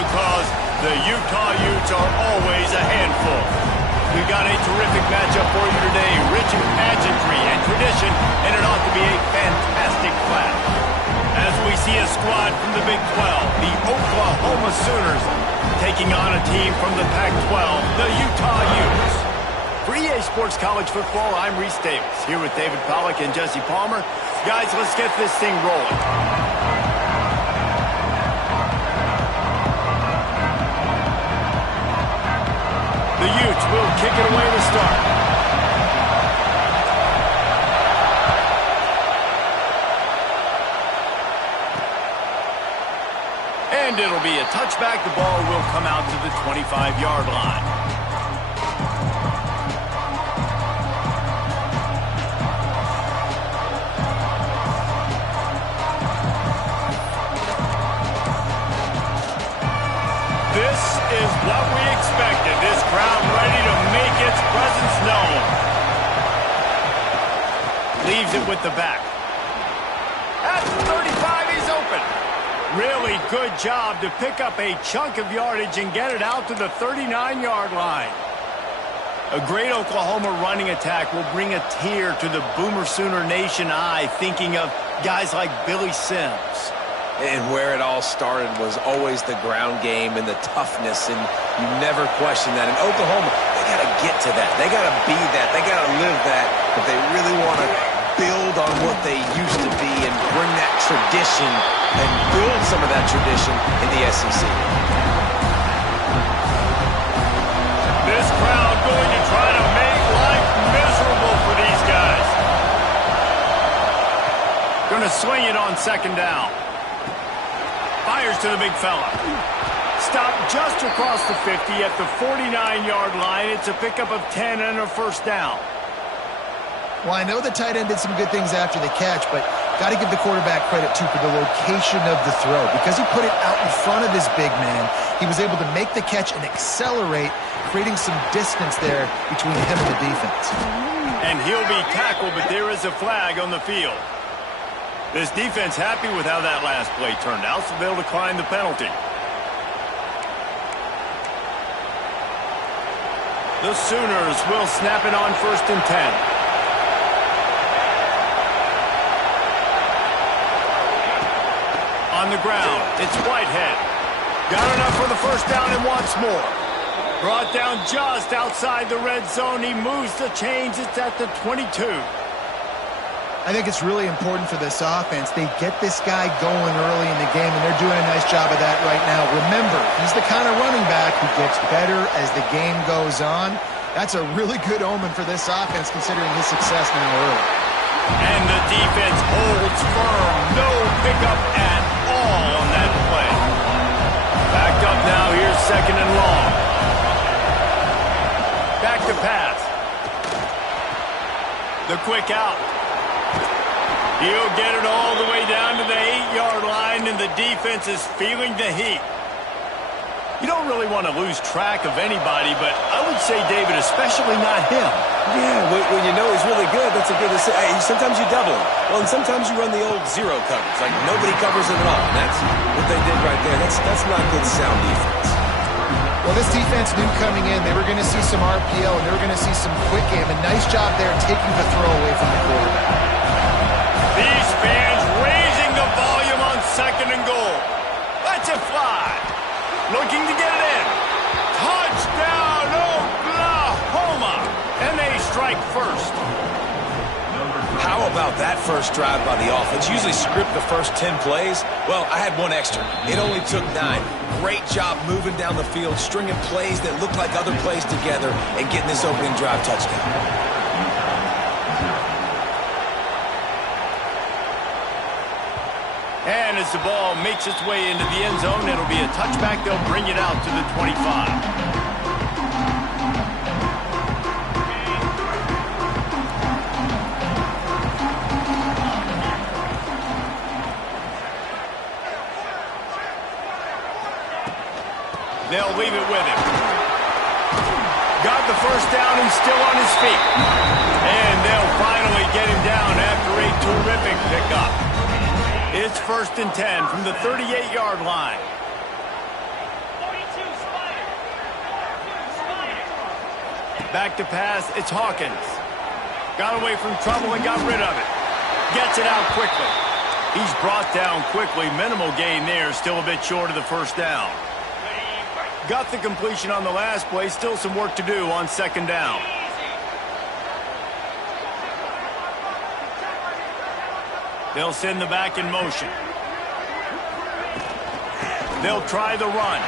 because the Utah Utes are always a handful. We've got a terrific matchup for you today, rich in pageantry and tradition, and it ought to be a fantastic clash. As we see a squad from the Big 12, the Oklahoma Sooners, taking on a team from the Pac-12, the Utah Utes. For EA Sports College Football, I'm Reese Davis, here with David Pollack and Jesse Palmer. Guys, let's get this thing rolling. The Utes will kick it away to start. And it'll be a touchback. The ball will come out to the 25-yard line. This is what we expected. This crowd ready to make its presence known. Leaves it with the back. At the 35, he's open. Really good job to pick up a chunk of yardage and get it out to the 39-yard line. A great Oklahoma running attack will bring a tear to the Boomer Sooner Nation eye, thinking of guys like Billy Sims. And where it all started was always the ground game and the toughness, and you never question that. In Oklahoma, they got to get to that. They got to be that. They got to live that if they really want to build on what they used to be and bring that tradition and build some of that tradition in the SEC. This crowd going to try to make life miserable for these guys. Going to swing it on second down. Fires to the big fella. Stopped just across the 50 at the 49-yard line. It's a pickup of 10 and a first down. Well, I know the tight end did some good things after the catch, but got to give the quarterback credit, too, for the location of the throw. Because he put it out in front of his big man, he was able to make the catch and accelerate, creating some distance there between him and the defense. And he'll be tackled, but there is a flag on the field. This defense happy with how that last play turned out, so they'll decline the penalty. The Sooners will snap it on 1st and 10. On the ground, it's Whitehead. Got enough for the first down and wants more. Brought down just outside the red zone. He moves the chains. It's at the 22. I think it's really important for this offense. They get this guy going early in the game, and they're doing a nice job of that right now. Remember, he's the kind of running back who gets better as the game goes on. That's a really good omen for this offense, considering his success now early. And the defense holds firm. No pickup at all on that play. Backed up now. Here's second and long. Back to pass. The quick out. He'll get it all the way down to the 8-yard line, and the defense is feeling the heat. You don't really want to lose track of anybody, but I would say, David, especially not him. Yeah, when you know he's really good, that's a good to say. Hey, sometimes you double him. Well, and sometimes you run the old zero coverage, like nobody covers him at all. And that's what they did right there. That's not good sound defense. Well, this defense knew coming in they were going to see some RPO, and they were going to see some quick game. A nice job there taking the throw away from the quarterback. These fans raising the volume on second and goal. Let's it fly. Looking to get it in. Touchdown, Oklahoma. And they strike first. How about that first drive by the offense? Usually script the first 10 plays. Well, I had one extra. It only took 9. Great job moving down the field, stringing plays that look like other plays together, and getting this opening drive touchdown. And as the ball makes its way into the end zone, it'll be a touchback. They'll bring it out to the 25. They'll leave it with him. Got the first down. He's still on his feet. And they'll finally get him down after a terrific pickup. It's 1st and 10 from the 38-yard line. Back to pass, it's Hawkins. Got away from trouble and got rid of it. Gets it out quickly. He's brought down quickly. Minimal gain there, still a bit short of the first down. Got the completion on the last play, still some work to do on second down. They'll send the back in motion. They'll try the run.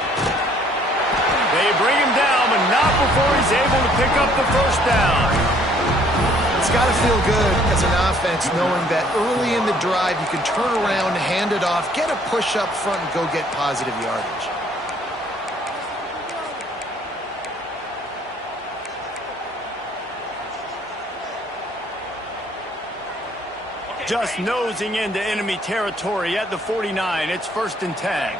They bring him down, but not before he's able to pick up the first down. It's got to feel good as an offense knowing that early in the drive you can turn around, hand it off, get a push up front, and go get positive yardage. Just nosing into enemy territory at the 49. It's 1st and 10.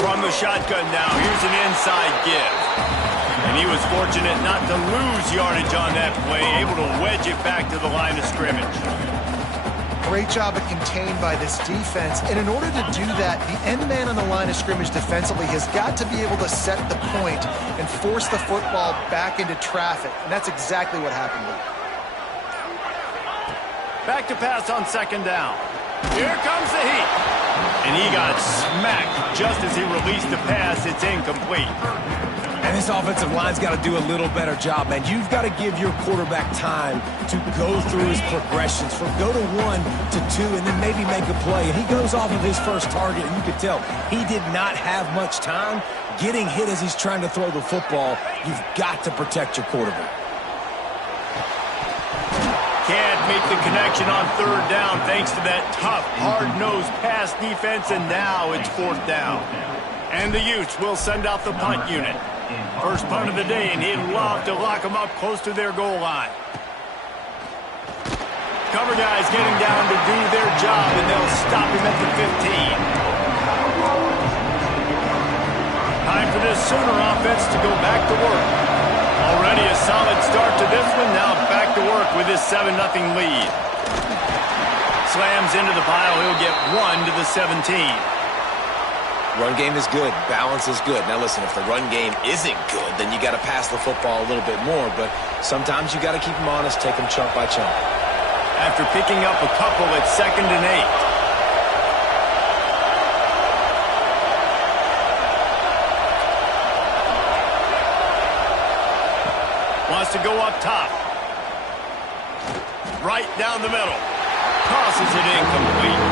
From the shotgun now, here's an inside give. And he was fortunate not to lose yardage on that play, able to wedge it back to the line of scrimmage. Great job of contained by this defense. And in order to do that, the end man on the line of scrimmage defensively has got to be able to set the point and force the football back into traffic. And that's exactly what happened there. Back to pass on second down. Here comes the heat. And he got smacked just as he released the pass. It's incomplete. And this offensive line's got to do a little better job, man. You've got to give your quarterback time to go through his progressions from go to 1 to 2 and then maybe make a play. And he goes off of his first target, and you can tell he did not have much time getting hit as he's trying to throw the football. You've got to protect your quarterback. Can't make the connection on third down thanks to that tough, hard-nosed pass defense, and now it's 4th down. And the Utes will send out the punt unit. First punt of the day, and he'd love to lock them up close to their goal line. Cover guys getting down to do their job, and they'll stop him at the 15. Time for this Sooner offense to go back to work. Already a solid start to this one. Now back to work with his 7-0 lead. Slams into the pile. He'll get 1 to the 17. Run game is good. Balance is good. Now, listen, if the run game isn't good, then you got to pass the football a little bit more. But sometimes you got to keep them honest, take them chunk by chunk. After picking up a couple at 2nd and 8. Wants to go up top. Right down the middle. Tosses it incomplete.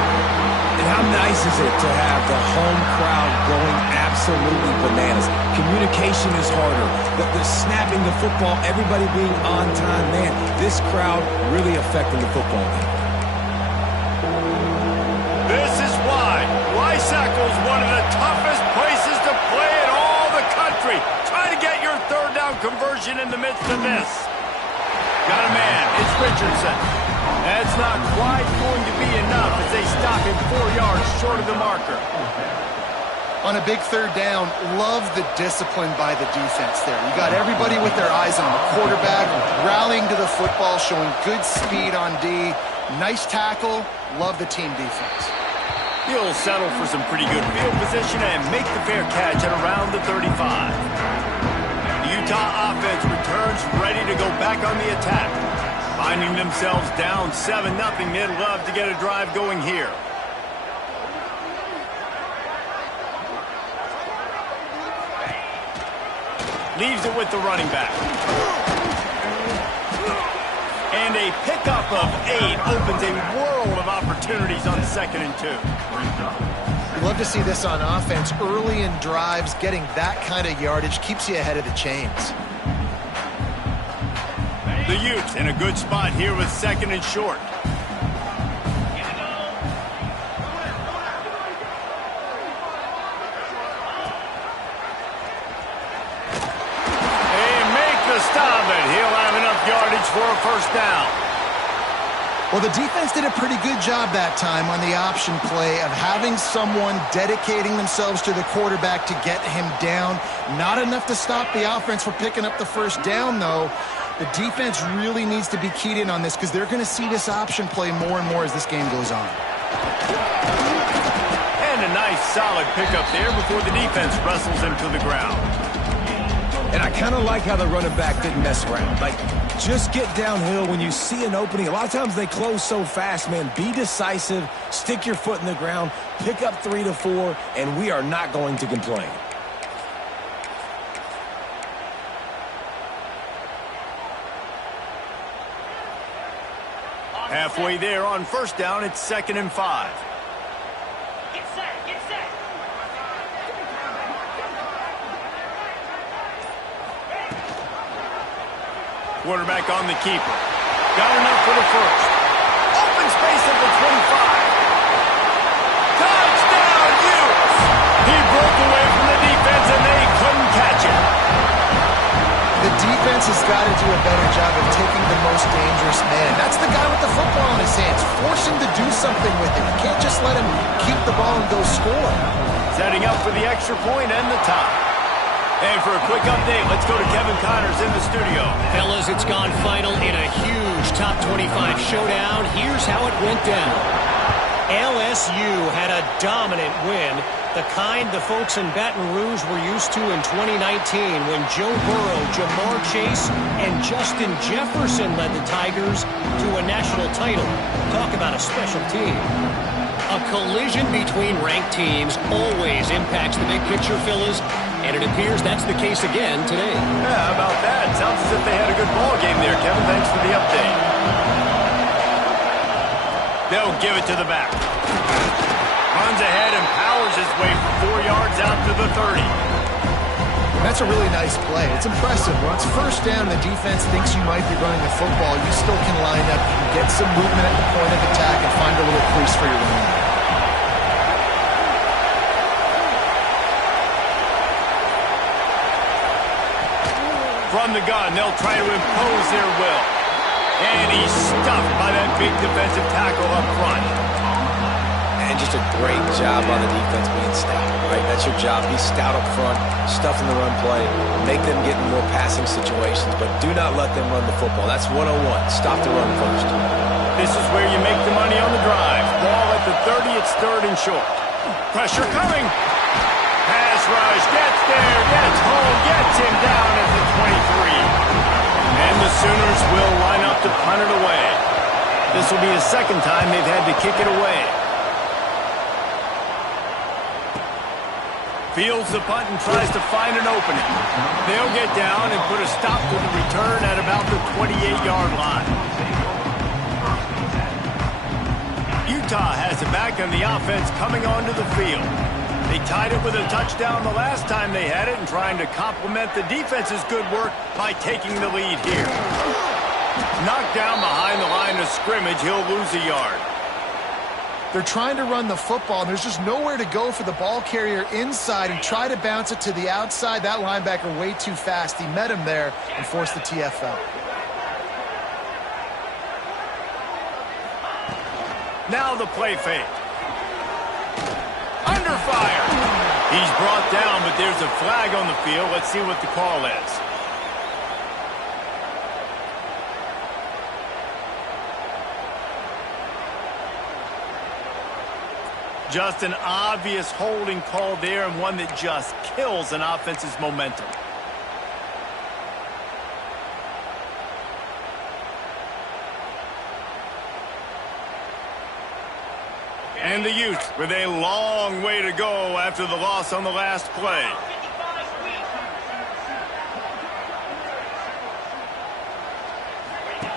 And how nice is it to have the home crowd going absolutely bananas? Communication is harder. The snapping the football, everybody being on time. Man, this crowd really affecting the football game. This is why Lysako's one of the toughest places to play in all the country. Try to get your third down conversion in the midst of this. Got a man. It's Richardson. That's not quite going to be enough as they stop him 4 yards short of the marker. On a big third down, love the discipline by the defense there. You got everybody with their eyes on the quarterback, rallying to the football, showing good speed on D. Nice tackle. Love the team defense. He'll settle for some pretty good field position and make the fair catch at around the 35. The Utah offense returns ready to go back on the attack. Finding themselves down 7-0, they'd love to get a drive going here. Leaves it with the running back. And a pickup of 8 opens a world of opportunities on 2nd and 2. You love to see this on offense. Early in drives, getting that kind of yardage keeps you ahead of the chains. The Utes in a good spot here with 2nd and short. They make the stop, and he'll have enough yardage for a first down. Well, the defense did a pretty good job that time on the option play of having someone dedicating themselves to the quarterback to get him down. Not enough to stop the offense from picking up the first down, though. The defense really needs to be keyed in on this because they're going to see this option play more and more as this game goes on. And a nice solid pickup there before the defense wrestles him to the ground. And I kind of like how the running back didn't mess around. Like, just get downhill when you see an opening. A lot of times they close so fast, man. Be decisive, stick your foot in the ground, pick up 3 to 4, and we are not going to complain. Halfway there on first down, it's 2nd and 5. Get set, get set. Quarterback on the keeper. Got enough for the first. Open space at the 25. Touchdown, Utes! He broke away from the defense and they couldn't catch him. The defense has got to do a better job of taking the most dangerous man. That's the guy with the football in his hands. Force him to do something with it. You can't just let him keep the ball and go score. Setting up for the extra point and the tie. And for a quick update, let's go to Kevin Connors in the studio. Fellas, it's gone final in a huge top 25 showdown. Here's how it went down. LSU had a dominant win, the kind the folks in Baton Rouge were used to in 2019 when Joe Burrow, Jamar Chase, and Justin Jefferson led the Tigers to a national title. Talk about a special team. A collision between ranked teams always impacts the big picture, fellas, and it appears that's the case again today. Yeah, how about that? Sounds as if they had a good ball game there, Kevin. Thanks for the update. They'll give it to the back. Runs ahead and powers his way for 4 yards out to the 30. That's a really nice play. It's impressive. When it's first down and the defense thinks you might be running the football, you still can line up. You can get some movement at the point of attack and find a little crease for your running back. From the gun, they'll try to impose their will. And he's stuffed by that big defensive tackle up front. And just a great job on the defense being stout, right? That's your job. Be stout up front, stuff in the run play, make them get in more passing situations, but do not let them run the football. That's 101. Stop the run first. This is where you make the money on the drive. Ball at the 30, it's 3rd and short. Pressure coming. Pass rush, gets there, gets home, gets him down at the 23. And the Sooners will line up to punt it away. This will be the 2nd time they've had to kick it away. Fields the punt and tries to find an opening. They'll get down and put a stop to the return at about the 28-yard line. Utah has it back on the offense coming onto the field. They tied it with a touchdown the last time they had it and trying to complement the defense's good work by taking the lead here. Knocked down behind the line of scrimmage, he'll lose a yard. They're trying to run the football, and there's just nowhere to go for the ball carrier inside. He tried to bounce it to the outside. That linebacker way too fast. He met him there and forced the TFL. Now the play fake. Under fire. He's brought down, but there's a flag on the field. Let's see what the call is. Just an obvious holding call there, and one that just kills an offense's momentum. And the Utes with a long way to go after the loss on the last play.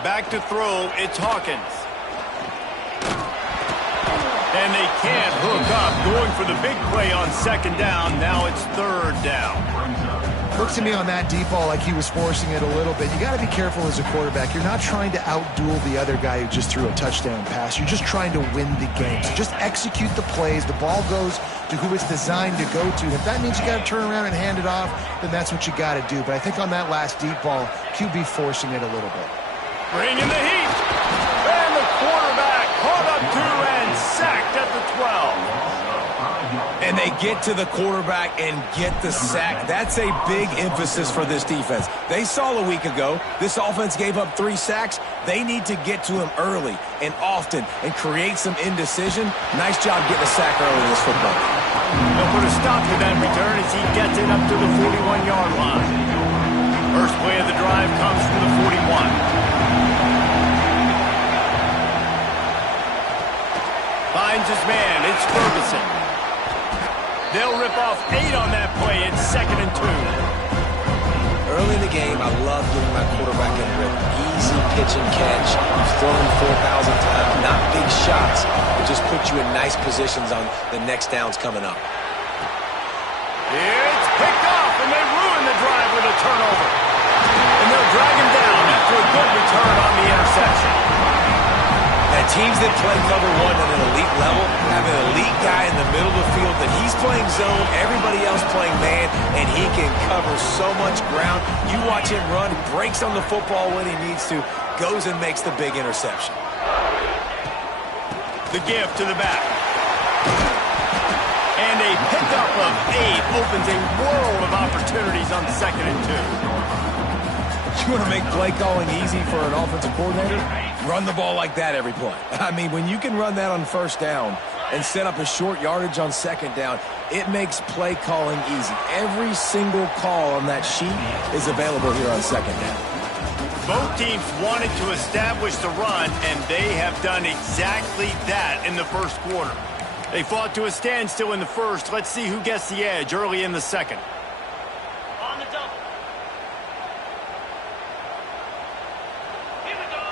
Back to throw, it's Hawkins. And they can't hook up, going for the big play on 2nd down. Now it's 3rd down. Looked to me on that deep ball like he was forcing it a little bit. You got to be careful as a quarterback. You're not trying to outduel the other guy who just threw a touchdown pass. You're just trying to win the game. So just execute the plays. The ball goes to who it's designed to go to. And if that means you got to turn around and hand it off, then that's what you got to do. But I think on that last deep ball, QB forcing it a little bit. Bringing the heat. And the quarterback caught up to and sacked at the 12. And they get to the quarterback and get the sack. That's a big emphasis for this defense. They saw a week ago this offense gave up 3 sacks. They need to get to him early and often and create some indecision. Nice job getting a sack early this football game. They'll put a stop to that return as he gets it up to the 41-yard line. First play of the drive comes from the 41. Finds his man. It's Ferguson. They'll rip off 8 on that play. It's 2nd and 2. Early in the game, I love getting my quarterback in rhythm. Easy pitch and catch. You've thrown him 4,000 times. Not big shots, but just put you in nice positions on the next downs coming up. It's picked off, and they ruin the drive with a turnover. And they'll drag him down after a good return on the interception. Now, teams that play cover 1 at an elite level have an elite guy in the middle of the field that he's playing zone, everybody else playing man, and he can cover so much ground. You watch him run, breaks on the football when he needs to, goes and makes the big interception. The give to the back. And a pickup of 8 opens a world of opportunities on 2nd and 2. You want to make play calling easy for an offensive coordinator? Run the ball like that every play. I mean, when you can run that on 1st down and set up a short yardage on 2nd down, it makes play calling easy. Every single call on that sheet is available here on 2nd down. Both teams wanted to establish the run, and they have done exactly that in the first quarter. They fought to a standstill in the first. Let's see who gets the edge early in the 2nd. On the double. Here we go.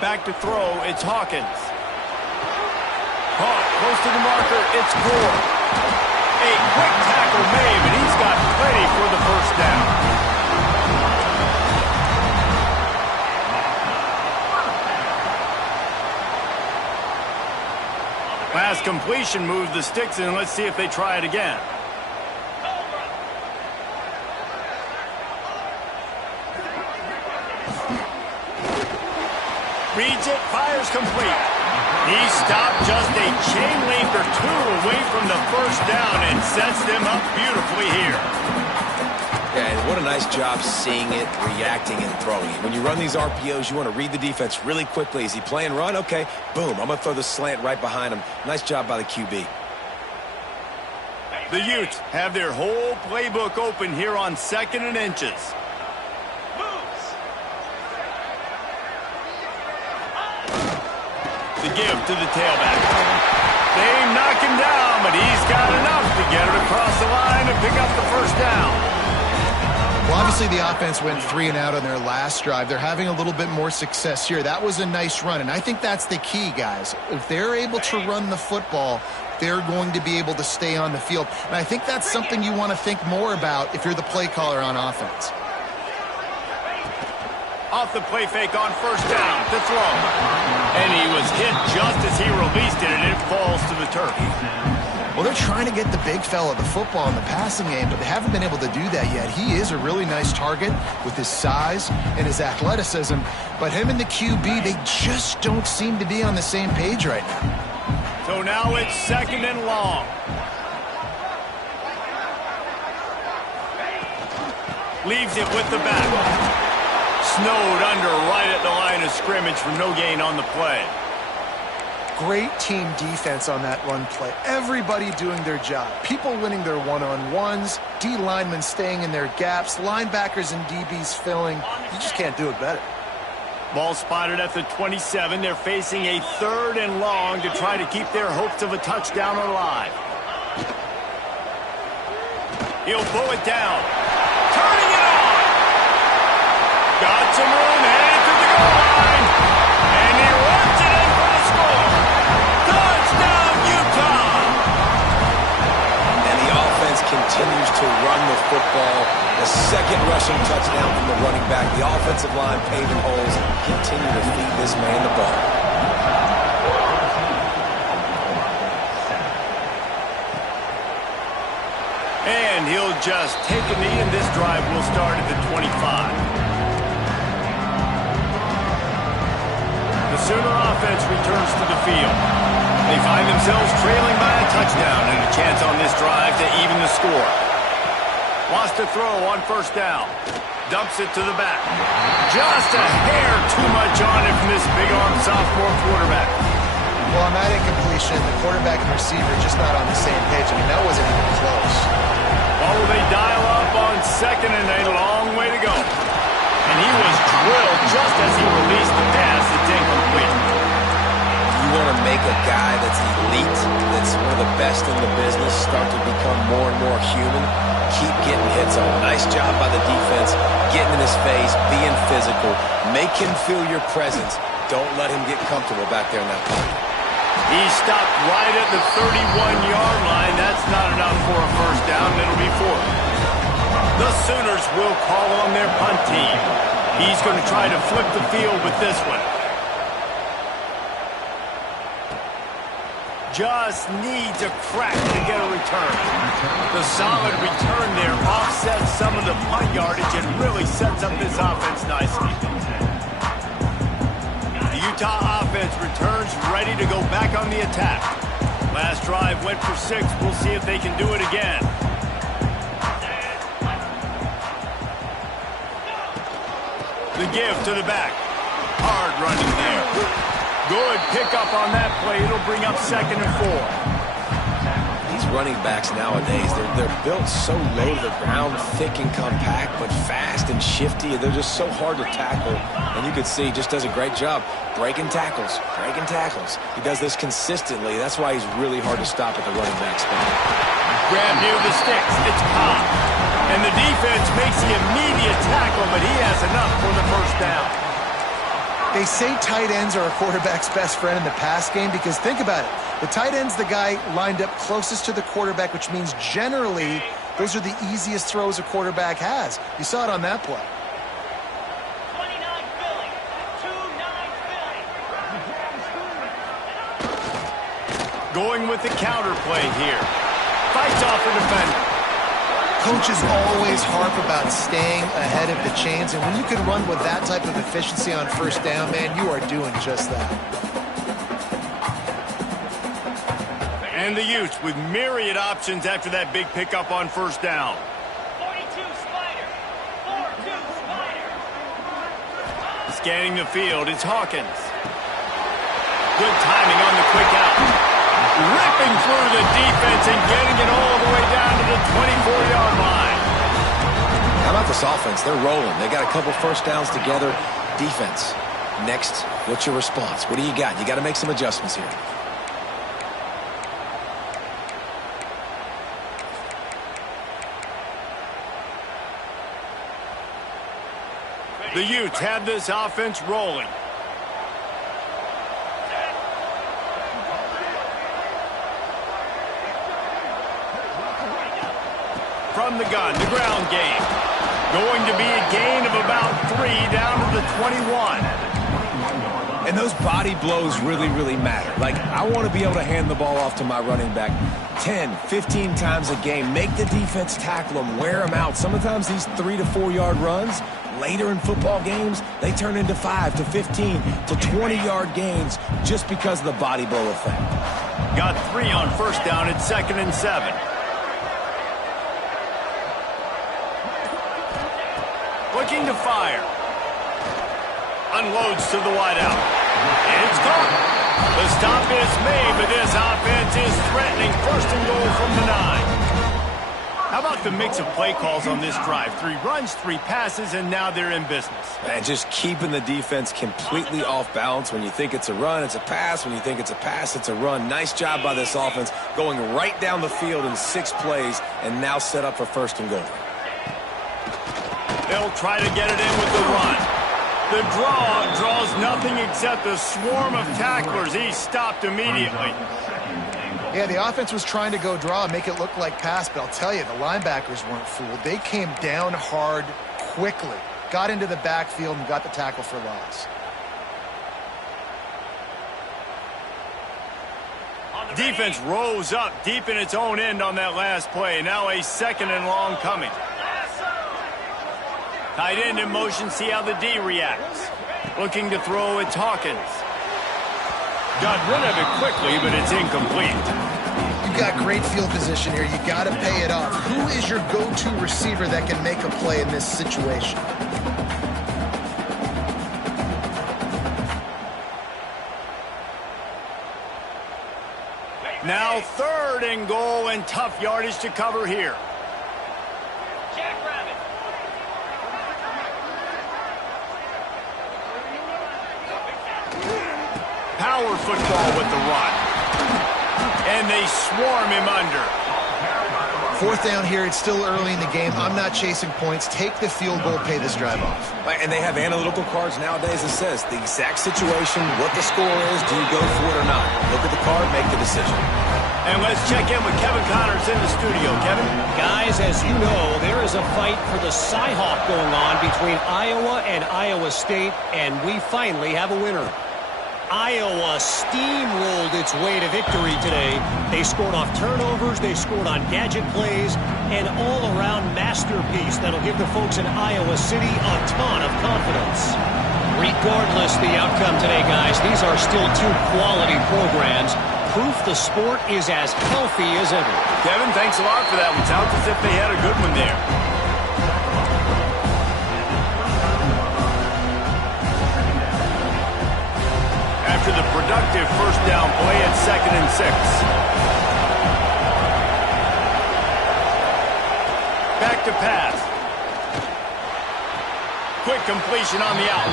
Back to throw, it's Hawkins. Caught, close to the marker, it's Gore. A quick tackle made, and he's got plenty for the 1st down. Pass completion moves the sticks in. Let's see if they try it again. Reads it, fires complete. He stopped just a chain length or 2 away from the 1st down and sets them up beautifully here. Yeah, and what a nice job seeing it, reacting, and throwing it. When you run these RPOs, you want to read the defense really quickly. Is he playing run? Okay, boom, I'm going to throw the slant right behind him. Nice job by the QB. The Utes have their whole playbook open here on 2nd and inches. The give to the tailback. They knock him down, but he's got enough to get it across the line and pick up the 1st down. Well, obviously the offense went 3 and out on their last drive. They're having a little bit more success here. That was a nice run, and I think that's the key, guys. If they're able to run the football, they're going to be able to stay on the field. And I think that's something you want to think more about if you're the play caller on offense. Off the play fake on 1st down to throw. And he was hit just as he released it, and it falls to the turf. Well, they're trying to get the big fella the football in the passing game, but they haven't been able to do that yet. He is a really nice target with his size and his athleticism, but him and the QB, they just don't seem to be on the same page right now. So now it's 2nd and long. Leaves it with the back. Snowed under right at the line of scrimmage for no gain on the play. Great team defense on that run play. Everybody doing their job. People winning their one-on-ones, D linemen staying in their gaps, linebackers and DBs filling. You just can't do it better. Ball spotted at the 27. They're facing a 3rd and long to try to keep their hopes of a touchdown alive. He'll pull it down. Turning it on. Got some room, headed to the goal line. And he runs it in for the score. Touchdown, Utah. And the offense continues to run the football. The 2nd rushing touchdown from the running back. The offensive line paving holes. Continue to feed this man the ball. And he'll just take a knee, and this drive will start at the 25. The Sooner offense returns to the field. They find themselves trailing by a touchdown and a chance on this drive to even the score. Wants to throw on first down. Dumps it to the back. Just a hair too much on it from this big-armed sophomore quarterback. Well, on that incompletion, the quarterback and receiver just not on the same page. I mean, that wasn't even close. Oh, they dial up on second and a long way to go. And he was drilled just as he released the pass. It's incomplete. You want to make a guy that's elite, that's one of the best in the business, start to become more and more human. Keep getting hits on. Nice job by the defense, getting in his face, being physical. Make him feel your presence. Don't let him get comfortable back there in that pocket. He stopped right at the 31-yard line. That's not enough for a first down. It'll be fourth. The Sooners will call on their punt team. He's going to try to flip the field with this one. Just needs a crack to get a return. The solid return there offsets some of the punt yardage and really sets up this offense nicely. The Utah offense returns ready to go back on the attack. Last drive went for 6. We'll see if they can do it again. The give to the back. Hard running there. Good pickup on that play. It'll bring up 2nd and 4. These running backs nowadays, they're built so low to the ground, thick and compact, but fast and shifty. They're just so hard to tackle. And you can see he just does a great job breaking tackles, breaking tackles. He does this consistently. That's why he's really hard to stop at the running back spot. Grab near the sticks. It's caught. And the defense makes the immediate tackle, but he has enough for the first down. They say tight ends are a quarterback's best friend in the pass game because think about it. The tight end's the guy lined up closest to the quarterback, which means generally those are the easiest throws a quarterback has. You saw it on that play. 29 Philly. 2-9 Philly. Going with the counter play here. Fights off the defender. Coaches always harp about staying ahead of the chains, and when you can run with that type of efficiency on first down, man, you are doing just that. And the Utes with myriad options after that big pickup on first down. 42 Spider. 4-2 Spider. Scanning the field, it's Hawkins. Good timing on the quick out. Ripping through the defense and getting it all the way down to the 24-yard line. How about this offense? They're rolling. They got a couple first downs together. Defense. Next, what's your response? What do you got? You got to make some adjustments here. The Utes have this offense rolling. From the gun, the ground game. Going to be a gain of about 3 down to the 21. And those body blows really, really matter. Like, I want to be able to hand the ball off to my running back 10, 15 times a game. Make the defense tackle them, wear them out. Sometimes these 3 to 4 yard runs, later in football games, they turn into 5 to 15 to 20-yard gains just because of the body blow effect. Got 3 on first down at 2nd and 7. Looking to fire. Unloads to the wideout. It's caught. The stop is made, but this offense is threatening 1st and goal from the 9. How about the mix of play calls on this drive? 3 runs, 3 passes, and now they're in business. And just keeping the defense completely off balance. When you think it's a run, it's a pass. When you think it's a pass, it's a run. Nice job by this offense going right down the field in 6 plays and now set up for 1st and goal. They'll try to get it in with the run. The draw draws nothing except a swarm of tacklers. He's stopped immediately. Yeah, the offense was trying to go draw and make it look like pass, but I'll tell you, the linebackers weren't fooled. They came down hard quickly, got into the backfield, and got the tackle for loss. Defense rose up deep in its own end on that last play. Now a 2nd and long coming. Tight end in motion, see how the D reacts. Looking to throw, it's Hawkins. Got rid of it quickly, but it's incomplete. You've got great field position here. You got to pay it off. Who is your go-to receiver that can make a play in this situation? Now 3rd and goal, and tough yardage to cover here. Jackrabbit. Power football with the run. And they swarm him under. 4th down here. It's still early in the game. I'm not chasing points. Take the field goal, pay this drive off. And they have analytical cards nowadays that says the exact situation, what the score is, do you go for it or not? Look at the card, make the decision. And let's check in with Kevin Connors in the studio. Kevin? Guys, as you know, there is a fight for the Cy-Hawk going on between Iowa and Iowa State, and we finally have a winner. Iowa steamrolled its way to victory today. They scored off turnovers, they scored on gadget plays, an all-around masterpiece that'll give the folks in Iowa City a ton of confidence. Regardless the outcome today, guys, these are still 2 quality programs. Proof the sport is as healthy as ever. Kevin, thanks a lot for that one. Sounds as if they had a good one there. After the productive 1st down play at 2nd and 6. Back to pass. Quick completion on the out.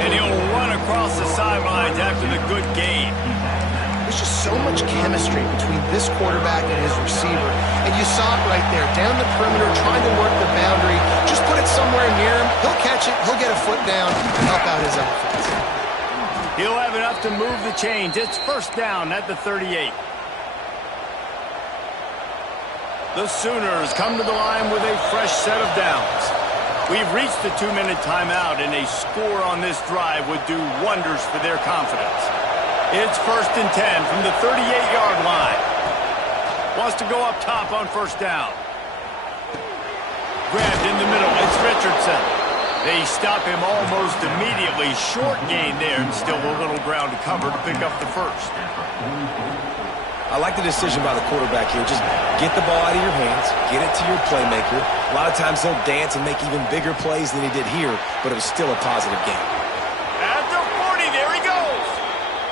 And he'll run across the sidelines after the good gain. There's just so much chemistry between this quarterback and his receiver. And you saw it right there, down the perimeter, trying to work the boundary. Just put it somewhere near him. He'll catch it. He'll get a foot down and help out his offense. He'll have enough to move the chains. It's 1st down at the 38. The Sooners come to the line with a fresh set of downs. We've reached the 2-minute timeout, and a score on this drive would do wonders for their confidence. It's 1st and 10 from the 38-yard line. Wants to go up top on 1st down. Grabbed in the middle. It's Richardson. They stop him almost immediately. Short gain there, and still a little ground to cover to pick up the 1st. I like the decision by the quarterback here. Just get the ball out of your hands, get it to your playmaker. A lot of times he'll dance and make even bigger plays than he did here, but it was still a positive game. At the 40, there he goes.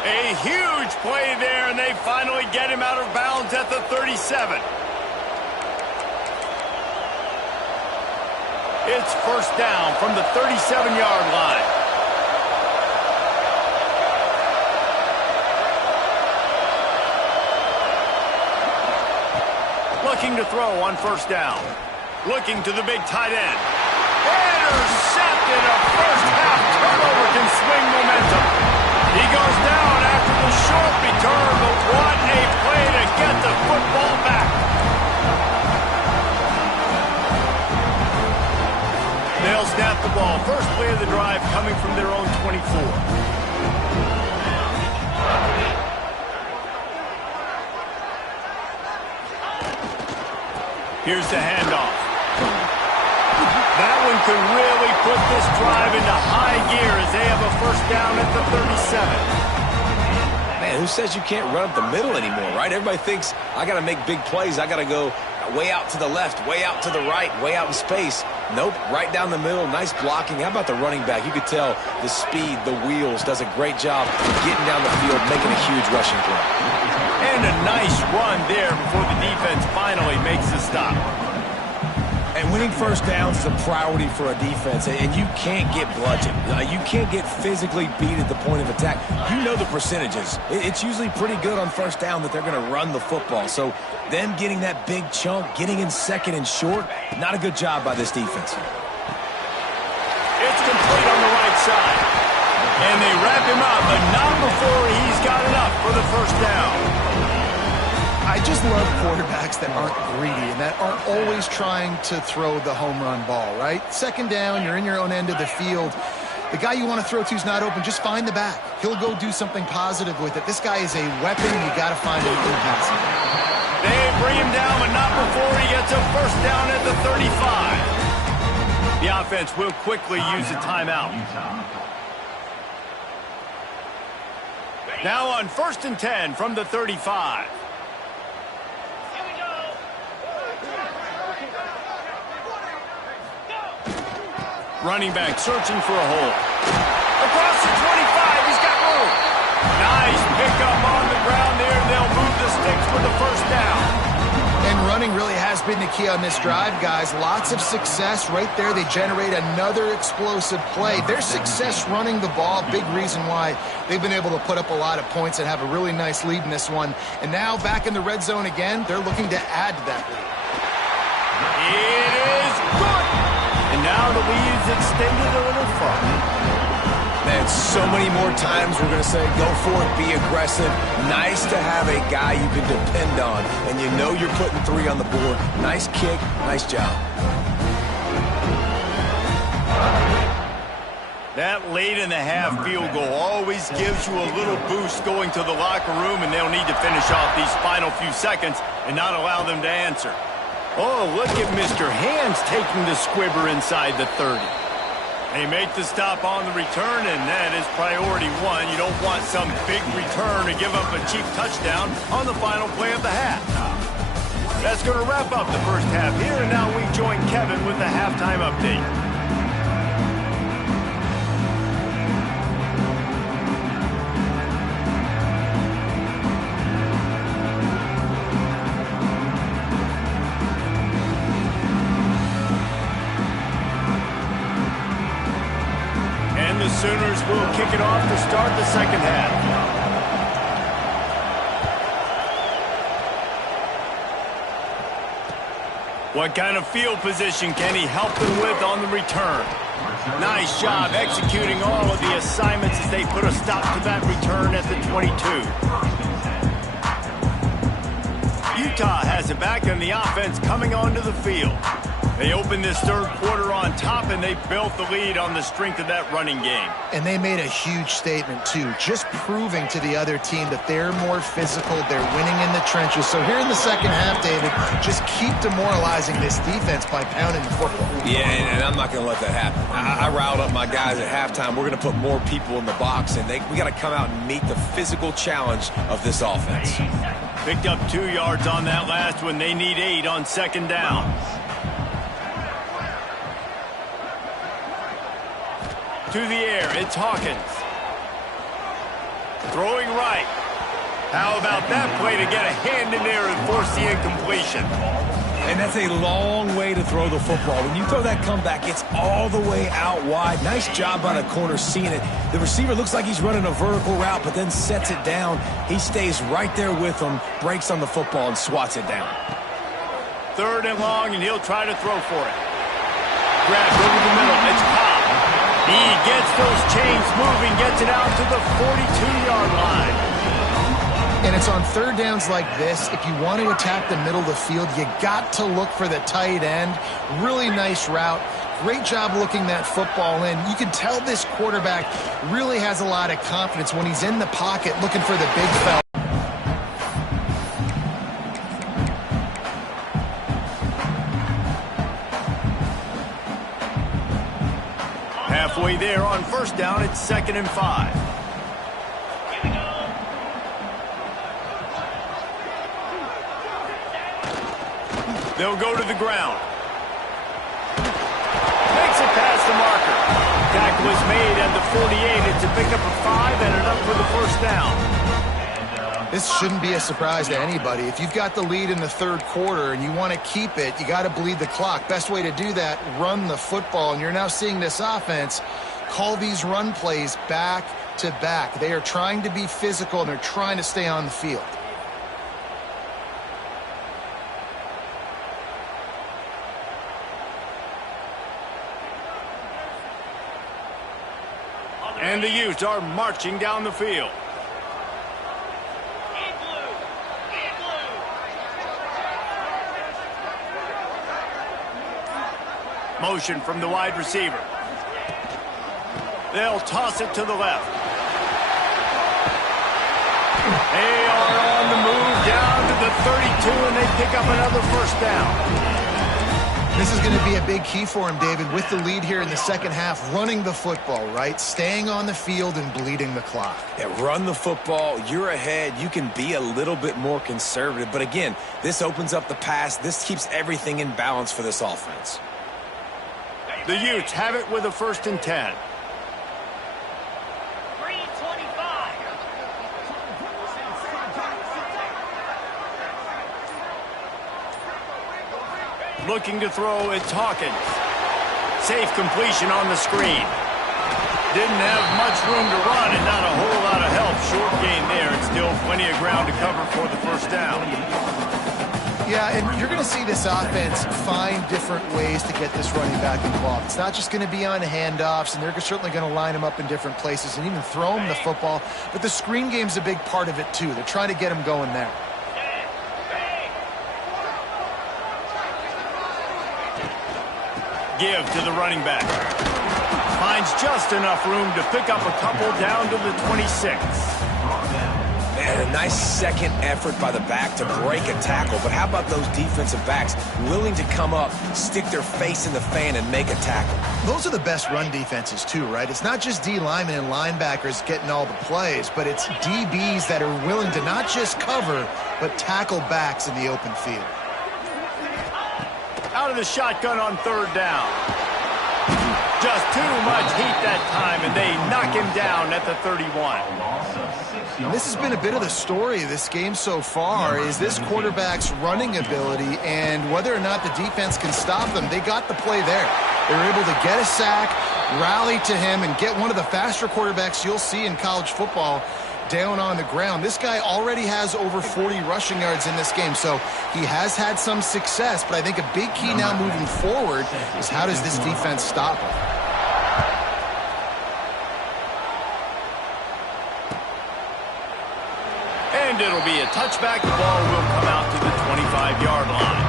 A huge play there, and they finally get him out of bounds at the 37. It's 1st down from the 37-yard line. Looking to throw on 1st down. Looking to the big tight end. Intercepted. A first-half turnover can swing momentum. He goes down after the short return, but what a play to get the football back. They'll snap the ball. First play of the drive coming from their own 24. Here's the handoff. That one could really put this drive into high gear as they have a 1st down at the 37. Man, who says you can't run up the middle anymore, right? Everybody thinks, I got to make big plays. I got to go way out to the left, way out to the right, way out in space. Nope, right down the middle. Nice blocking. How about the running back? You could tell the speed, the wheels, does a great job getting down the field, making a huge rushing play. And a nice run there before the defense finally makes the stop. And winning 1st downs is a priority for a defense, and you can't get bludgeoned. You can't get physically beat at the point of attack. You know the percentages. It's usually pretty good on 1st down that they're going to run the football. So them getting that big chunk, getting in 2nd and short, not a good job by this defense. It's complete on the right side. And they wrap him up, but not before he's got enough for the 1st down. I just love quarterbacks that aren't greedy and that aren't always trying to throw the home run ball, right? 2nd down, you're in your own end of the field. The guy you want to throw to is not open. Just find the back. He'll go do something positive with it. This guy is a weapon. You got to find him in passing. They bring him down, but not before he gets a 1st down at the 35. The offense will quickly use a timeout. Now on 1st and 10 from the 35. Here we go. Running back searching for a hole. Across the 25, he's got room. Nice pickup on the ground there. They'll move the sticks for the first down. And running really has been the key on this drive, guys. Lots of success right there. They generate another explosive play. Their success running the ball, big reason why they've been able to put up a lot of points and have a really nice lead in this one. And now back in the red zone again, they're looking to add to that lead. It is good. And now the lead's extended a little further. Man, so many more times we're going to say, go for it, be aggressive. Nice to have a guy you can depend on, and you know you're putting 3 on the board. Nice kick, nice job. That late in the half field goal always gives you a little boost going to the locker room, and they'll need to finish off these final few seconds and not allow them to answer. Oh, look at Mr. Hands taking the squibber inside the 30. They make the stop on the return, and that is priority 1. You don't want some big return to give up a cheap touchdown on the final play of the half. That's going to wrap up the first half here, and now we join Kevin with the halftime update. The Sooners will kick it off to start the second half. What kind of field position can he help them with on the return? Nice job executing all of the assignments as they put a stop to that return at the 22. Utah has it back on the offense coming onto the field. They opened this third quarter on top, and they built the lead on the strength of that running game. And they made a huge statement, too, just proving to the other team that they're more physical, they're winning in the trenches. So here in the second half, David, just keep demoralizing this defense by pounding the football. Yeah, and I'm not going to let that happen. I riled up my guys at halftime. We're going to put more people in the box, and we got to come out and meet the physical challenge of this offense. Picked up 2 yards on that last one. They need 8 on second down. To the air, it's Hawkins. Throwing right. How about that play to get a hand in there and force the incompletion? And that's a long way to throw the football. When you throw that comeback, it's all the way out wide. Nice job by the corner seeing it. The receiver looks like he's running a vertical route, but then sets it down. He stays right there with him, breaks on the football, and swats it down. 3rd and long, and he'll try to throw for it. Grabbed over the middle. It's Cobb. He gets those chains moving, gets it out to the 42-yard line. And it's on third downs like this. If you want to attack the middle of the field, you got to look for the tight end. Really nice route. Great job looking that football in. You can tell this quarterback really has a lot of confidence when he's in the pocket looking for the big fella. Halfway there on first down, it's 2nd and 5. Here we go. They'll go to the ground. Makes it past the marker. Tackle is made at the 48. It's a pickup of 5 and enough for the first down. This shouldn't be a surprise to anybody. If you've got the lead in the third quarter and you want to keep it, you got to bleed the clock. Best way to do that, run the football. And you're now seeing this offense call these run plays back to back. They are trying to be physical, and they're trying to stay on the field. And the Utes are marching down the field. Motion from the wide receiver. They'll toss it to the left. They are on the move down to the 32, and they pick up another first down. This is going to be a big key for him, David, with the lead here in the second half, running the football, right? Staying on the field and bleeding the clock. Yeah, run the football. You're ahead. You can be a little bit more conservative. But again, this opens up the pass. This keeps everything in balance for this offense. The Utes have it with a 1st and 10. 3:25. Looking to throw, it's Hawkins. Safe completion on the screen. Didn't have much room to run and not a whole lot of help. Short gain there, and still plenty of ground to cover for the 1st down. Yeah, and you're going to see this offense find different ways to get this running back involved. It's not just going to be on handoffs, and they're certainly going to line him up in different places and even throw him the football. But the screen game's a big part of it, too. They're trying to get him going there. Give to the running back. Finds just enough room to pick up a couple down to the 26. Man, a nice second effort by the back to break a tackle. But how about those defensive backs willing to come up, stick their face in the fan, and make a tackle? Those are the best run defenses, too, right? It's not just D linemen and linebackers getting all the plays, but it's DBs that are willing to not just cover, but tackle backs in the open field. Out of the shotgun on 3rd down. Just too much heat that time, and they knock him down at the 31. This has been a bit of the story of this game so far, is this quarterback's running ability and whether or not the defense can stop them. They got the play there. They were able to get a sack, rally to him, and get one of the faster quarterbacks you'll see in college football down on the ground. This guy already has over 40 rushing yards in this game, so he has had some success, but I think a big key now moving forward is how does this defense stop him? And it'll be a touchback. The ball will come out to the 25-yard line.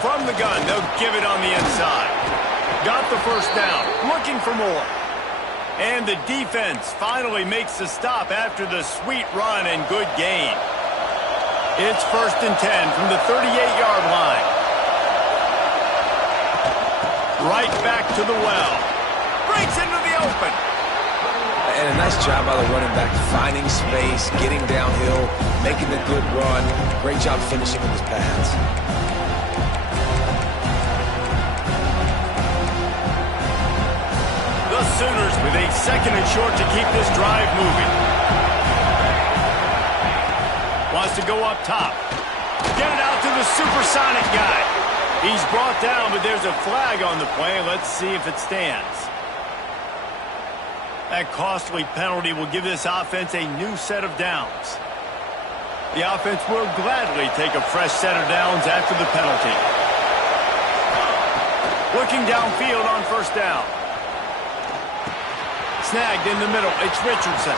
From the gun, they'll give it on the inside. Got the 1st down, looking for more. And the defense finally makes the stop after the sweet run and good gain. It's 1st and 10 from the 38-yard line. Right back to the well. Breaks into the open. And a nice job by the running back, finding space, getting downhill, making a good run. Great job finishing with his pads. The Sooners with a 2nd and short to keep this drive moving. Wants to go up top. Get it out to the supersonic guy. He's brought down, but there's a flag on the play. Let's see if it stands. That costly penalty will give this offense a new set of downs. The offense will gladly take a fresh set of downs after the penalty. Looking downfield on 1st down. Snagged in the middle. It's Richardson.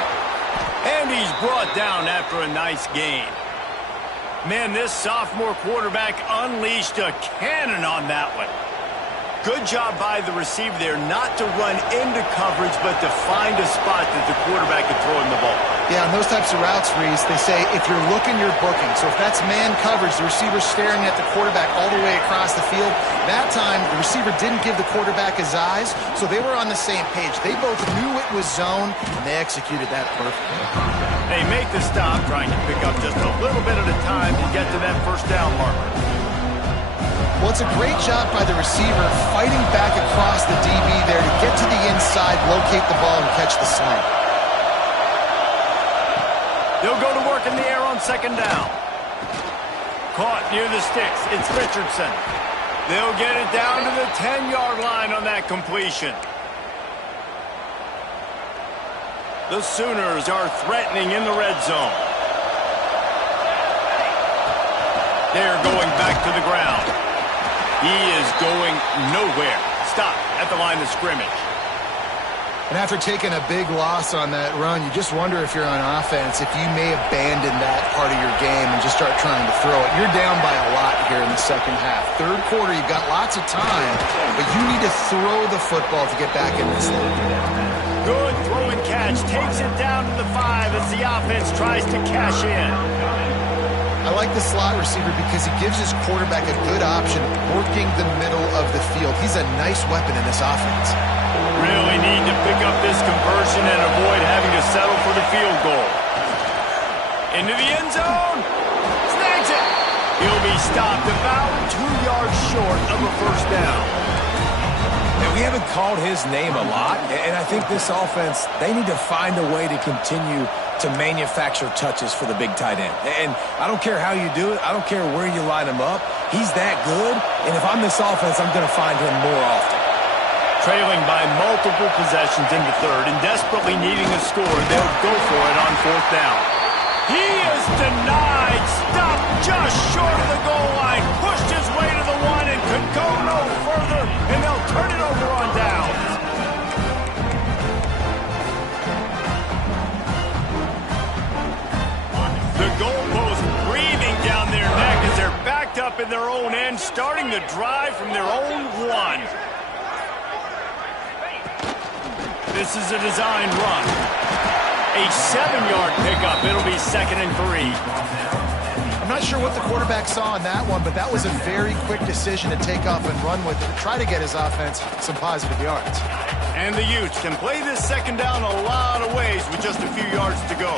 And he's brought down after a nice gain. Man, this sophomore quarterback unleashed a cannon on that one. Good job by the receiver there not to run into coverage, but to find a spot that the quarterback could throw him the ball. Yeah, on those types of routes, Reese, they say if you're looking, you're booking. So if that's man coverage, the receiver's staring at the quarterback all the way across the field. That time, the receiver didn't give the quarterback his eyes, so they were on the same page. They both knew it was zone, and they executed that perfectly. They make the stop, trying to pick up just a little bit at a time to get to that 1st down marker. Well, it's a great job by the receiver fighting back across the DB there to get to the inside, locate the ball, and catch the slant. They'll go to work in the air on 2nd down. Caught near the sticks. It's Richardson. They'll get it down to the 10-yard line on that completion. The Sooners are threatening in the red zone. They're going back to the ground. He is going nowhere. Stop at the line of scrimmage. And after taking a big loss on that run, you just wonder if you're on offense, if you may abandon that part of your game and just start trying to throw it. You're down by a lot here in the second half. Third quarter, you've got lots of time, but you need to throw the football to get back in this thing. Good throw and catch. Takes it down to the 5 as the offense tries to cash in. I like the slot receiver because he gives his quarterback a good option working the middle of the field. He's a nice weapon in this offense. Really need to pick up this conversion and avoid having to settle for the field goal. Into the end zone. Snags it. He'll be stopped about 2 yards short of a first down. And we haven't called his name a lot, and I think this offense, they need to find a way to continue to manufacture touches for the big tight end. And I don't care how you do it. I don't care where you line him up. He's that good, and if I'm this offense, I'm going to find him more often. Trailing by multiple possessions in the third and desperately needing a score, they'll go for it on fourth down. He is denied. Stopped just short of the goal line. Pushed his way to the 1 and could go no further, and they'll turn it over on downs. The goalpost breathing down their neck as they're backed up in their own end, starting the drive from their own 1. This is a designed run. A 7-yard pickup. It'll be 2nd and 3. I'm not sure what the quarterback saw on that one, but that was a very quick decision to take off and run with it, try to get his offense some positive yards. And the Utes can play this second down a lot of ways with just a few yards to go.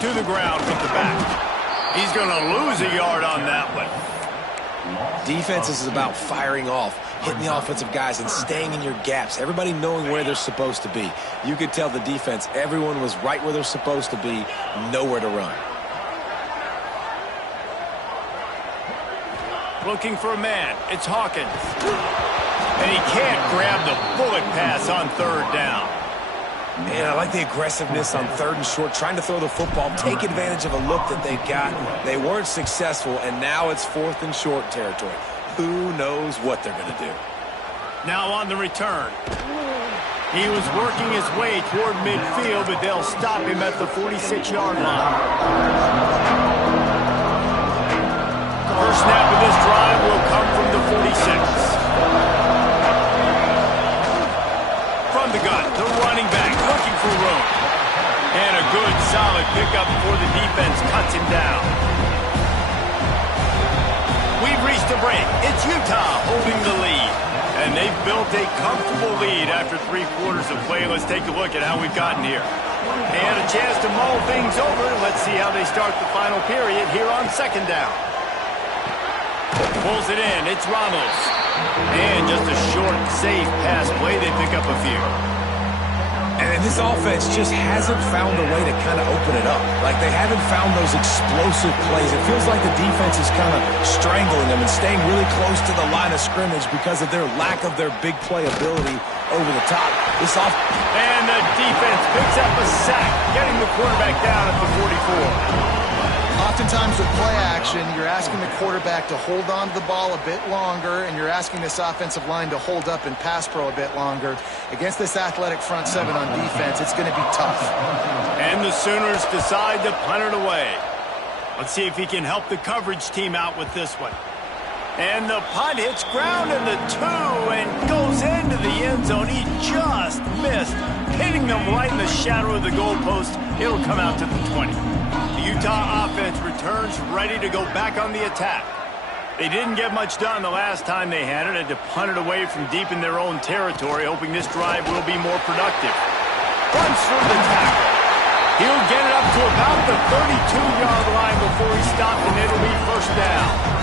To the ground with the back. He's going to lose a yard on that one. Defense is about firing off, hitting the offensive guys, and staying in your gaps. Everybody knowing where they're supposed to be. You could tell the defense, everyone was right where they're supposed to be, nowhere to run. Looking for a man. It's Hawkins. And he can't grab the bullet pass on third down. Man, I like the aggressiveness on 3rd and short, trying to throw the football, take advantage of a look that they got. They weren't successful, and now it's 4th and short territory. Who knows what they're going to do? Now on the return. He was working his way toward midfield, but they'll stop him at the 46-yard line. The first snap of this drive will come from the 46. From the gun, the running back looking for room. And a good, solid pickup before the defense cuts him down. We've reached a break. It's Utah holding the lead. And they've built a comfortable lead after 3 quarters of play. Let's take a look at how we've gotten here. And a chance to mull things over. Let's see how they start the final period here on second down. Pulls it in. It's Ramos. And just a short, safe pass play. They pick up a few. And this offense just hasn't found a way to kind of open it up. Like, they haven't found those explosive plays. It feels like the defense is kind of strangling them and staying really close to the line of scrimmage because of their lack of their big play ability over the top. And the defense picks up a sack, getting the quarterback down at the 44. Oftentimes with play action, you're asking the quarterback to hold on to the ball a bit longer, and you're asking this offensive line to hold up and pass pro a bit longer. Against this athletic front 7 on defense, it's going to be tough. And the Sooners decide to punt it away. Let's see if he can help the coverage team out with this one. And the punt hits ground in the 2 and goes into the end zone. He just missed, hitting them right in the shadow of the goalpost. It'll come out to the 20. The Utah offense returns ready to go back on the attack. They didn't get much done the last time they had it. Had to punt it away from deep in their own territory, hoping this drive will be more productive. Runs through the tackle. He'll get it up to about the 32-yard line before he's stopped, and it'll be first down.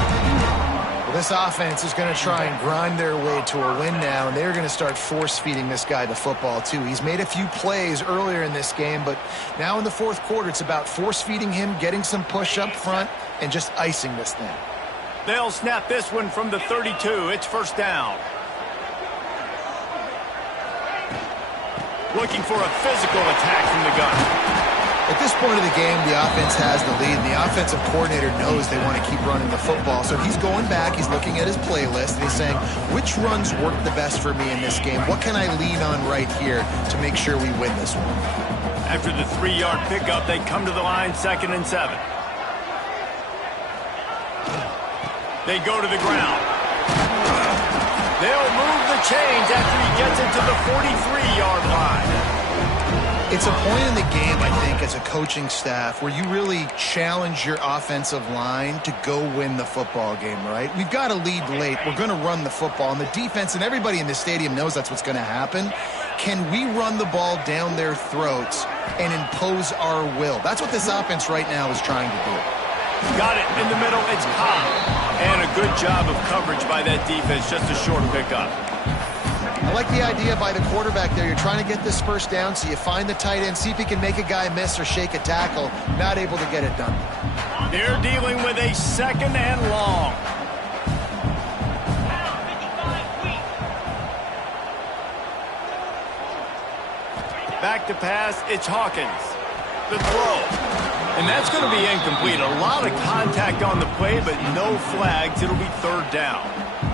Well, this offense is going to try and grind their way to a win now, and they're going to start force-feeding this guy the football, too. He's made a few plays earlier in this game, but now in the fourth quarter, it's about force-feeding him, getting some push up front, and just icing this thing. They'll snap this one from the 32. It's first down. Looking for a physical attack from the gun. At this point of the game, the offense has the lead, and the offensive coordinator knows they want to keep running the football. So he's going back, he's looking at his playlist, and he's saying, which runs work the best for me in this game? What can I lean on right here to make sure we win this one? After the 3-yard pickup, they come to the line, 2nd and 7. They go to the ground. They'll move the chains after he gets it to the 43-yard line. It's a point in the game, I think, as a coaching staff where you really challenge your offensive line to go win the football game, right? We've got to lead late. We're going to run the football. And the defense and everybody in the stadium knows that's what's going to happen. Can we run the ball down their throats and impose our will? That's what this offense right now is trying to do. Got it in the middle. It's Cobb. And a good job of coverage by that defense. Just a short pickup. I like the idea by the quarterback there. You're trying to get this first down, so you find the tight end, see if he can make a guy miss or shake a tackle. Not able to get it done. They're dealing with a 2nd and long. Back to pass, it's Hawkins. The throw. And that's going to be incomplete. A lot of contact on the play, but no flags. It'll be 3rd down.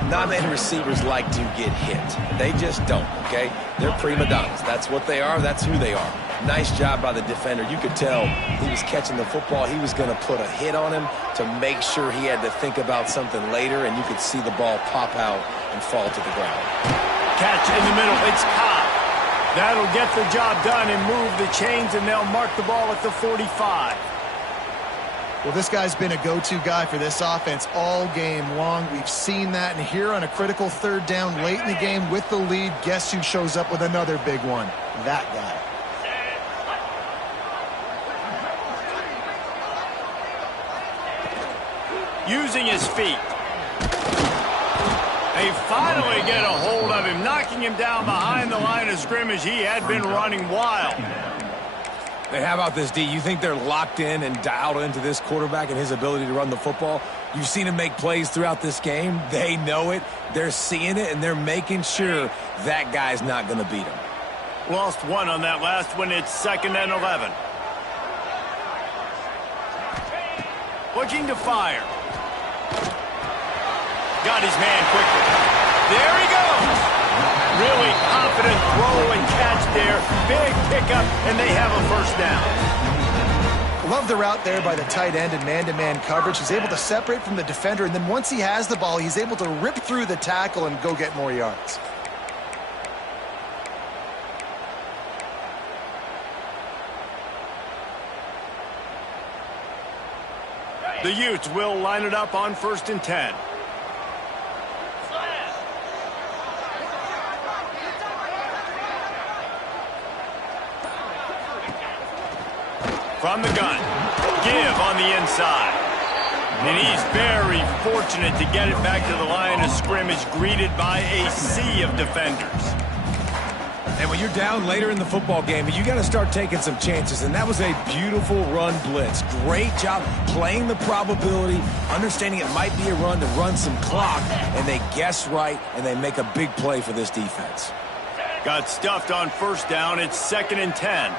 Non-man receivers like to get hit. They just don't, okay? They're prima donnas. That's what they are. That's who they are. Nice job by the defender. You could tell he was catching the football. He was going to put a hit on him to make sure he had to think about something later, and you could see the ball pop out and fall to the ground. Catch in the middle. It's Cobb. That'll get the job done and move the chains, and they'll mark the ball at the 45. Well, this guy's been a go-to guy for this offense all game long. We've seen that, and here on a critical 3rd down late in the game with the lead, guess who shows up with another big one? That guy. Using his feet. They finally get a hold of him, knocking him down behind the line of scrimmage. He had been running wild. Hey, how about this, D? You think they're locked in and dialed into this quarterback and his ability to run the football? You've seen him make plays throughout this game. They know it. They're seeing it, and they're making sure that guy's not going to beat him. Lost one on that last one. It's 2nd and 11. Looking to fire. Got his man quickly. There he goes. Really confident throw and catch there. Big pickup, and they have a 1st down. Love the route there by the tight end and man-to-man coverage. He's able to separate from the defender, and then once he has the ball, he's able to rip through the tackle and go get more yards. The Utes will line it up on 1st and 10. From the gun, give on the inside. And he's very fortunate to get it back to the line of scrimmage, greeted by a sea of defenders. And when you're down later in the football game, you got to start taking some chances. And that was a beautiful run blitz. Great job playing the probability, understanding it might be a run to run some clock. And they guess right, and they make a big play for this defense. Got stuffed on 1st down. It's 2nd and 10.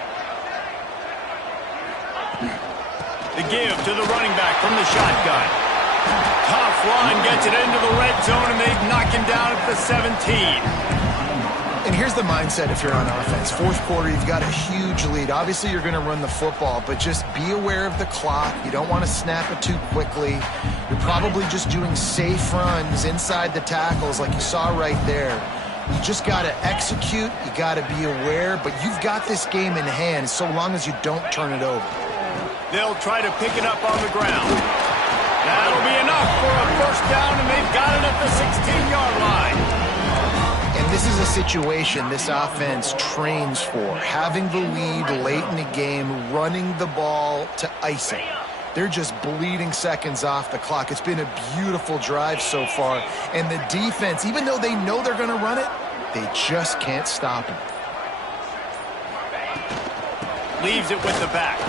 The give to the running back from the shotgun. Tough run, gets it into the red zone, and they knock him down at the 17. And here's the mindset if you're on offense. 4th quarter, you've got a huge lead. Obviously, you're going to run the football, but just be aware of the clock. You don't want to snap it too quickly. You're probably just doing safe runs inside the tackles like you saw right there. You just got to execute. You got to be aware, but you've got this game in hand so long as you don't turn it over. They'll try to pick it up on the ground. That'll be enough for a 1st down, and they've got it at the 16-yard line. And this is a situation this offense trains for. Having the lead late in the game, running the ball to ice it. They're just bleeding seconds off the clock. It's been a beautiful drive so far. And the defense, even though they know they're going to run it, they just can't stop him. Leaves it with the back.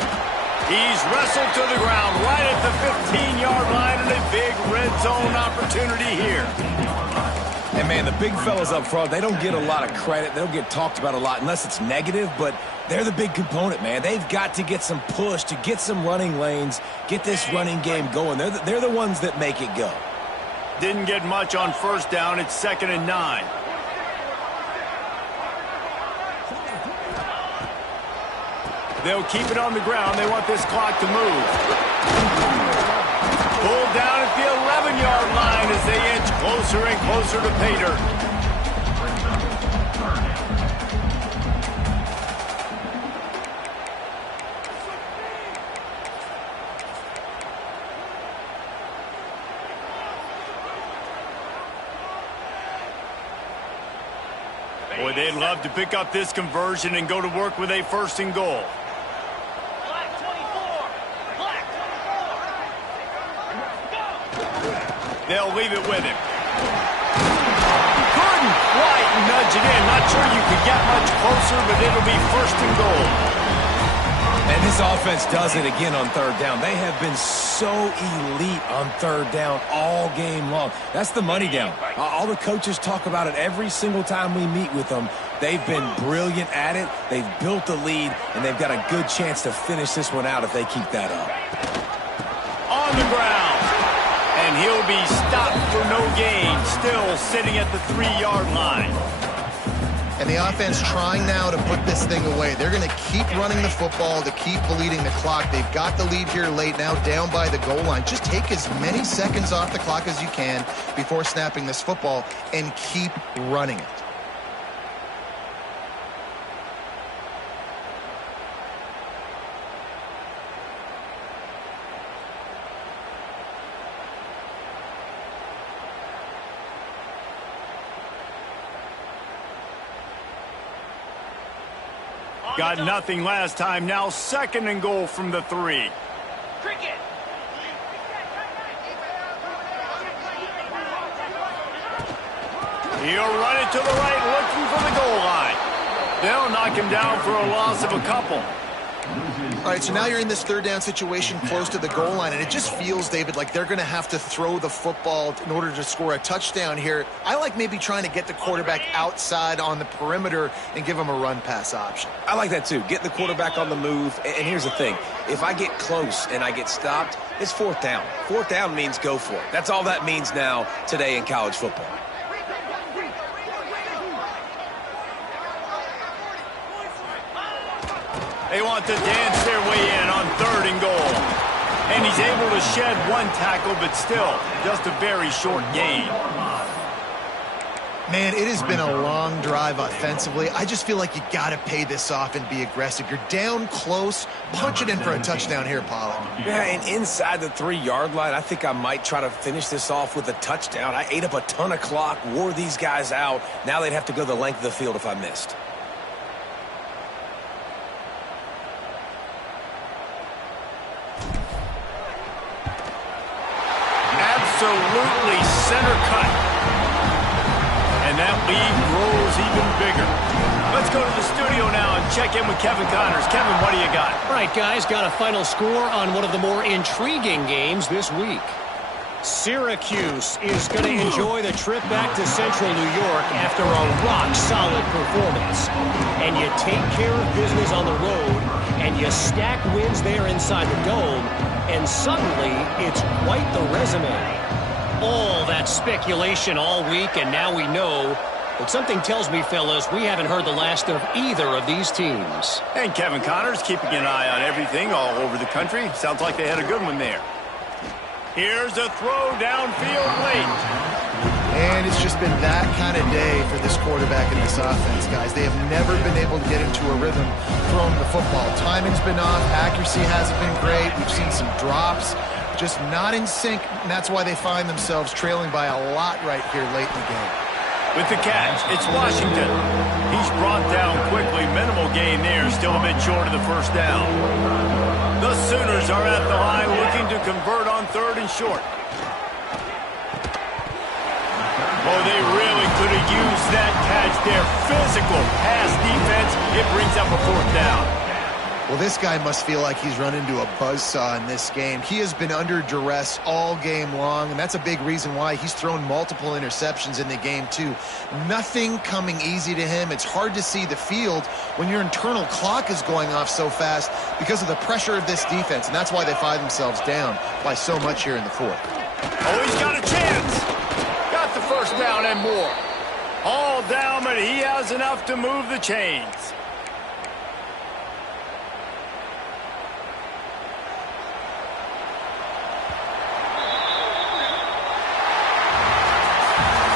He's wrestled to the ground right at the 15-yard line, and a big red zone opportunity here. And, man, the big fellas up front, they don't get a lot of credit. They don't get talked about a lot unless it's negative, but they're the big component, man. They've got to get some push, to get some running lanes, get this running game going. They're the ones that make it go. Didn't get much on first down. It's 2nd and 9. They'll keep it on the ground. They want this clock to move. Pulled down at the 11-yard line as they inch closer and closer to pay dirt. Boy, they'd love to pick up this conversion and go to work with a 1st and goal. Black 24. Black 24. Go. They'll leave it with him. Couldn't quite nudge it in. Not sure you could get much closer, but it'll be 1st and goal. And this offense does it again on 3rd down. They have been so elite on 3rd down all game long. That's the money down. All the coaches talk about it every single time we meet with them. They've been brilliant at it. They've built the lead, and they've got a good chance to finish this one out if they keep that up. On the ground. And he'll be stopped for no gain. Still sitting at the 3-yard line. And the offense trying now to put this thing away. They're going to keep running the football to keep bleeding the clock. They've got the lead here late, now down by the goal line. Just take as many seconds off the clock as you can before snapping this football and keep running it. Got nothing last time. Now 2nd and goal from the 3. Cricket. He'll run it to the right, looking for the goal line. They'll knock him down for a loss of a couple. All right, so now you're in this 3rd down situation close to the goal line, and it just feels, David, like they're going to have to throw the football in order to score a touchdown here. I like maybe trying to get the quarterback outside on the perimeter and give him a run-pass option. I like that, too. Getting the quarterback on the move. And here's the thing. If I get close and I get stopped, it's 4th down. 4th down means go for it. That's all that means now today in college football. They want to dance their way in on 3rd and goal. And he's able to shed one tackle, but still, just a very short gain. Man, it has been a long drive offensively. I just feel like you got to pay this off and be aggressive. You're down close. Punch it in for a touchdown here, Pollard. Yeah, and inside the 3-yard line, I think I might try to finish this off with a touchdown. I ate up a ton of clock, wore these guys out. Now they'd have to go the length of the field if I missed. Absolutely center cut. And that lead grows even bigger. Let's go to the studio now and check in with Kevin Connors. Kevin, what do you got? All right, guys, got a final score on one of the more intriguing games this week. Syracuse is going to enjoy the trip back to Central New York after a rock-solid performance. And you take care of business on the road, and you stack wins there inside the Dome, and suddenly it's quite the resume. All that speculation all week, and now we know. But something tells me, fellas, we haven't heard the last of either of these teams. And Kevin Connors keeping an eye on everything all over the country. Sounds like they had a good one there. Here's a throw downfield late. And it's just been that kind of day for this quarterback and this offense, guys. They have never been able to get into a rhythm throwing the football. Timing's been off. Accuracy hasn't been great. We've seen some drops. Just not in sync, and that's why they find themselves trailing by a lot right here late in the game. With the catch, it's Washington. He's brought down quickly. Minimal gain there, still a bit short of the 1st down. The Sooners are at the line looking to convert on 3rd and short. Oh, they really could have used that catch there. Physical pass defense. It brings up a 4th down. Well, this guy must feel like he's run into a buzzsaw in this game. He has been under duress all game long, and that's a big reason why he's thrown multiple interceptions in the game, too. Nothing coming easy to him. It's hard to see the field when your internal clock is going off so fast because of the pressure of this defense, and that's why they find themselves down by so much here in the fourth. Oh, he's got a chance. Got the first down and more. All down, but he has enough to move the chains.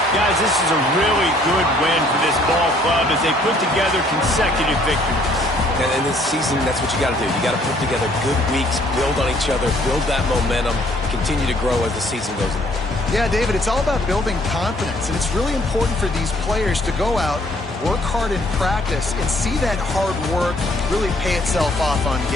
Guys, this is a really good win for this ball club as they put together consecutive victories. And in this season, that's what you got to do. You got to put together good weeks, build on each other, build that momentum, continue to grow as the season goes on. Yeah, David, it's all about building confidence, and it's really important for these players to go out, work hard in practice, and see that hard work really pay itself off on game.